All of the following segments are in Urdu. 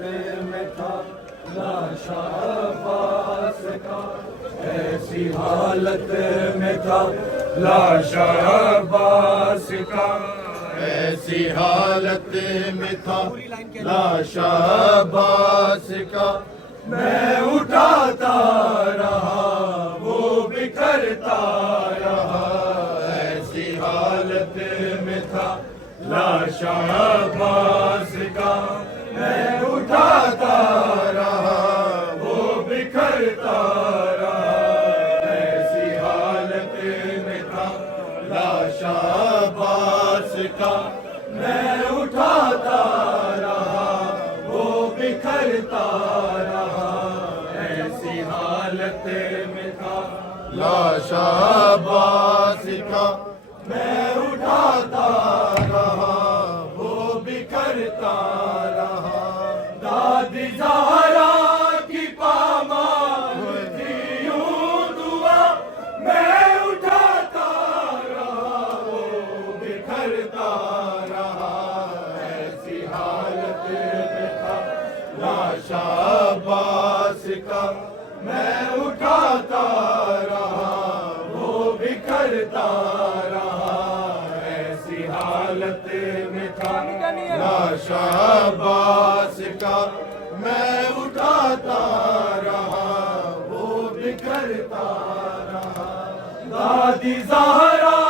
میں تھا لاشا عباس کا، ایسی حالت میں تھا لاشا عباس کا، ایسی حالت میں تھا لاشا عباس کا، میں اٹھاتا رہا وہ بکھرتا رہا، ایسی حالت میں تھا لاشا عباس کا، میں اٹھاتا رہا وہ بکھرتا رہا، ایسی حالت میں تھا لاشا عباس کا، میں اٹھاتا رہا وہ بکھرتا رہا، ایسی حالت میں تھا لاشا عباس کا، میں اٹھاتا رہا وہ بکھرتا رہا، دادی زہرا کی پامال تھی یوں دعا، میں اٹھاتا رہا وہ بکھرتا رہا، ایسی حالت میں تھا لاشا عباس کا، میں اٹھاتا رہا وہ بکھرتا رہا، ایسی حالت میں تھا لاشا عباس کا، میں اٹھاتا رہا وہ بکھرتا رہا، دادی زہرا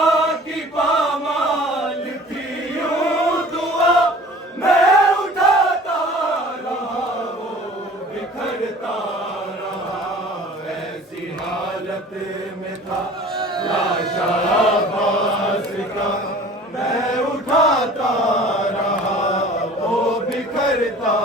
کی پامال تھی یوں دعا، میں اٹھاتا رہا وہ بکھرتا رہا، ایسی حالت میں تھا لاشا عباس کا، میں اٹھاتا رہا وہ بکھرتا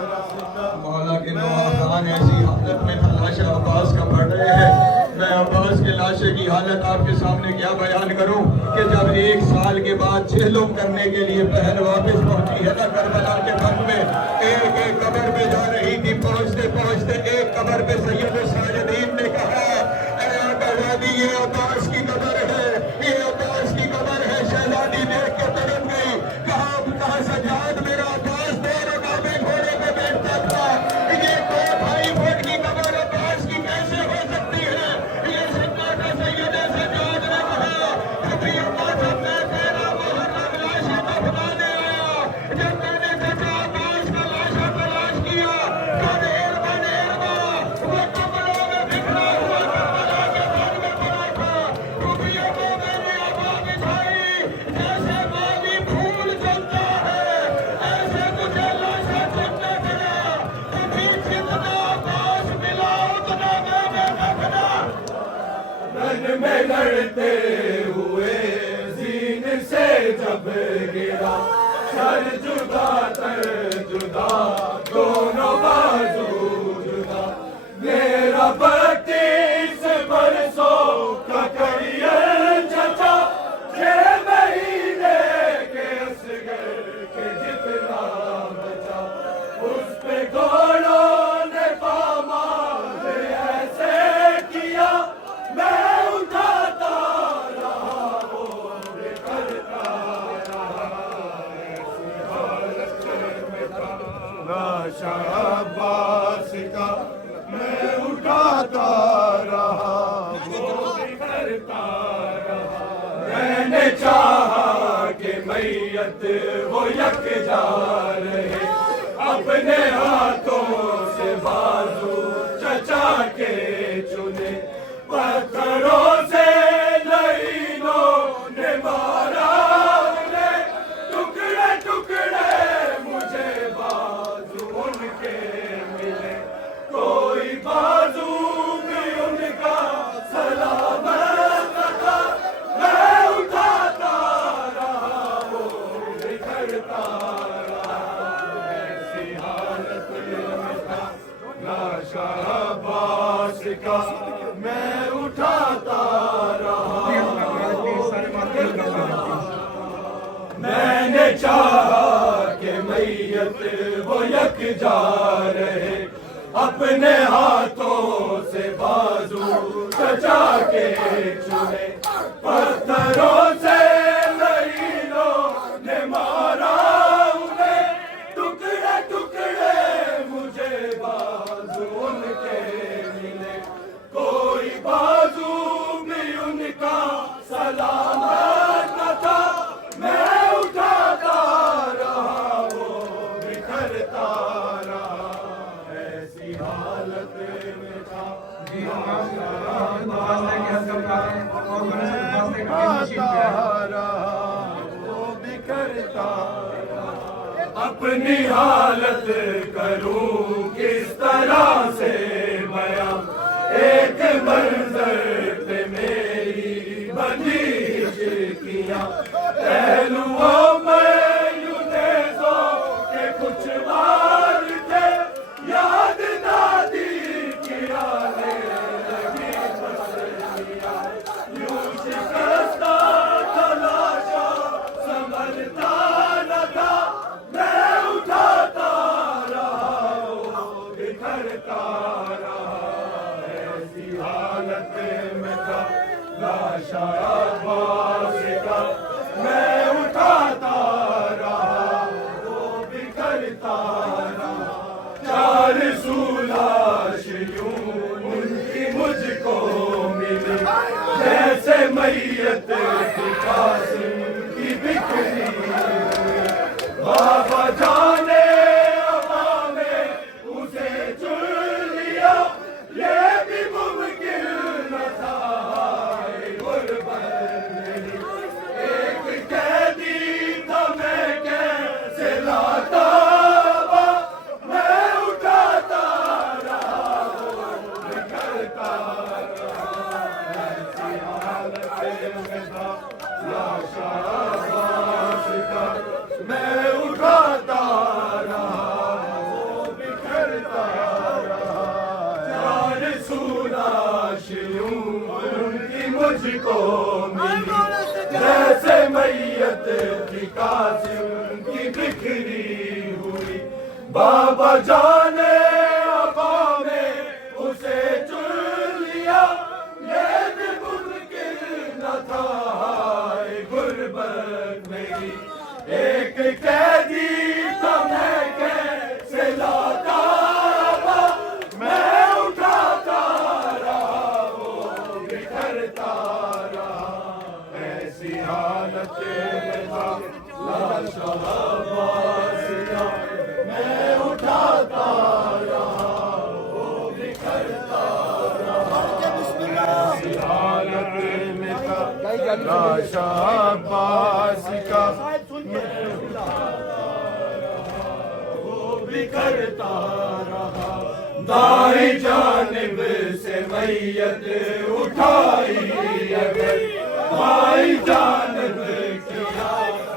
رہا، مولا کے نواخان ایسی حالت میں لاشا عباس کا پڑھ رہے ہیں۔ میں عباس کے لاشے کی حالت آپ کے سامنے کیا بیان کروں کہ جب 1 سال کے بعد چہلم کرنے کے لیے بہن واپس پہنچی ہے نا کربلا کے بند میں، ایک ایک قبر پہ جا رہی تھی، پہنچتے پہنچتے ایک قبر پہ سید ساجدین نے کہا اے آقا وادی یہ عباس کی قبر ہے، یہ عباس کی قبر ہے، شہزادی دیکھ کے تڑپ گئی، کہا سجاد میرا عباس 2 رکابے گھوڑے پہ بیٹھتا تھا، یہ 2 فٹ کی قبر عباس کی کیسے ہو سکتی ہے؟ یہ سننا تھا سید سجاد نے کہا ابھی عباس اپنا تیرا محرم لاشیں دفنانے آیا، جب میں نے چچا عباس کا لاشا تلاش کیا تو نیرما وہ کمروں میں بکھرا ہوا کربلا کے بن میں پڑا تھا، روپیوں کو میں نے ہوا بچھائی، جیسے مالی پھول جلتا ہے ایسے مجھے لاشا چلنے پڑا، ابھی جتنا عباس ملا اتنا میں نے رکھنا، رن میں لڑتے ہوئے زین سے جب گرا، سر جدا تر جدا دونوں بازو جدا، میرا 32 برسوں کا کریئر چچا، 6 مہینے کے اصغر کے جتنا بچا، اس پہ گھوڑوں نے پامال ایسے کیا، میں اٹھاتا رہا وہ بکھرتا رہا، ایسی حالت میں تھا لاشا عباس کا، میں اٹھاتا رہا وہ بکھرتا رہا، میں نے چاہا کہ میت وہ یکجا رہے، اپنے ہاتھوں سے بازو چچا کے چنے، پتھروں سے لعینوں نے مارا انہیں، ٹکڑے ٹکڑے مجھے بازو ان کے ملے، کوئی بازو بھی ان کا سلامت نہ تھا، میں اٹھاتا رہا وہ بکھرتا رہا، ایسی حالت میں تھا لاشا عباس کا، میں اٹھاتا رہا میں نے چاہا کہ میت وہ یکجا رہے، اپنے ہاتھوں سے بازو چچا کے چنے، پتھروں سے لعینوں نے مارا انہیں، ٹکڑے ٹکڑے واسطے نصیب فرمائے۔ رہا وہ بکھرتا رہا، اپنی حالت کروں کس طرح سے بیاں، ایک منظر پہ میری بندی ہچکیاں، پہلوؤں میں یوں نیزوں کے کچھ وار تھے، یاد دادی کی آنے لگی پسلیاں، یوں شکستہ تلاشا سنبھلتا نہ تھا، میں اٹھاتا رہا وہ بکھرتا رہا، ایسی حالت میں تھا لاشا عباس کا، میں اٹھاتا رہا وہ بکھرتا رہا، چار سو لاش یوں ان کی مجھ کو ملی، جیسے میت کی قاسم کی بکھری ہوئی، بابا جانے ہوا میں اسے چن لیا، یہ بھی ممکن نہ تھا غربت میری، ایک قیدی تھا میں کیسے لاتا ہوا، میں اٹھاتا رہا وہ بکھرتا رہا، ایسی حالت میں تھا لاشا عباس کا، میں اٹھاتا رہا وہ بکھرتا رہا، چار سو لاش یوں ان کی مجھ کو ملی، جیسے میت کی قاسم کی بکھری ہوئی، بابا جانے ابا میں اسے چن لیا، یہ بھی ممکن نہ تھا غربت میری، ایک قیدی تھا میں کیسے لاتا ہوا، میں اٹھاتا رہا وہ بکھرتا رہا، ایسی حالت میں تھا لاشا عباس کا، میں اٹھاتا رہا وہ بکھرتا رہا، ایسی حالت میں تھا لاشا عباس کا، وہ بکھرتا رہا، دائیں جانب سے میت اٹھائی اگر، بائیں جانب کیا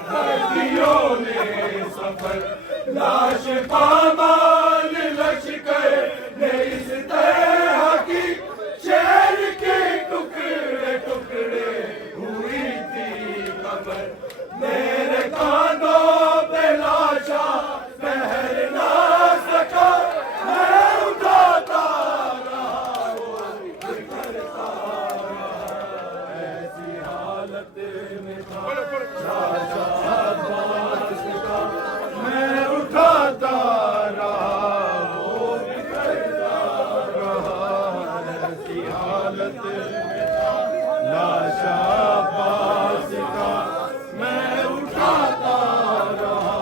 بردیوں نے سفر، لاش پامال لشکر نے اس طرح کی، شیر کے ٹکڑے ٹکڑے ہوئی تھی قبر، میرے کاندھوں پہ لاشا پہر نہ سکا، میں اٹھاتا رہا وہ بکھرتا رہا، ایسی حالت میں تھا لاشا عباس کا، میں اٹھاتا رہا وہ بکھرتا رہا، ایسی حالت میں تھا لاشا عباس کا، میں اٹھاتا رہا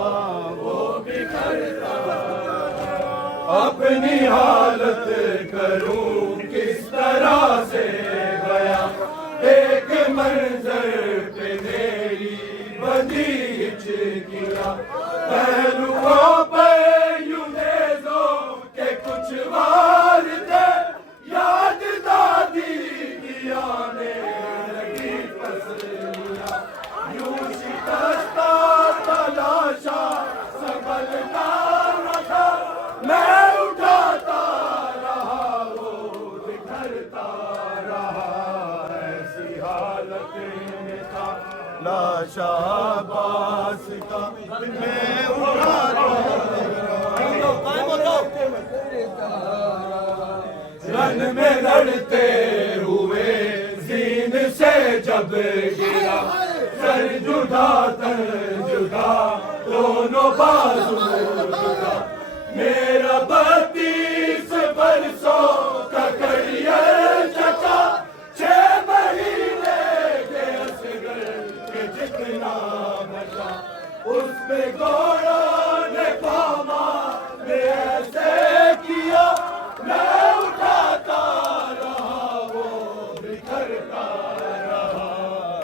وہ بکھرتا رہا، اپنی حالت کروں کس طرح سے بیاں، ایک منظر پہ میری بندی ہچکیاں، پہلوؤں پہ یوں نیزوں کے کچھ وار تھے، یاد دادی کی آنے لگی پسلیاں، یوں شکستہ تلاشا سنبھلتا نہ تھا، میں اٹھاتا رہا وہ بکھرتا رہا، ایسی حالت میں تھا لاشا عباس کا، میں اٹھاتا رن میں لڑتے ہوئے زین سے جب گرا، سر جدا تن جدا دونوں بازو جدا، میرا 32 برسوں کا کریئر چچا، 6 مہینے کے اصغر کے جتنا بچا، اس پہ گوڑوں نے پاما نے ایسے کیا، میں اٹھاتا رہا وہ بکھرتا رہا،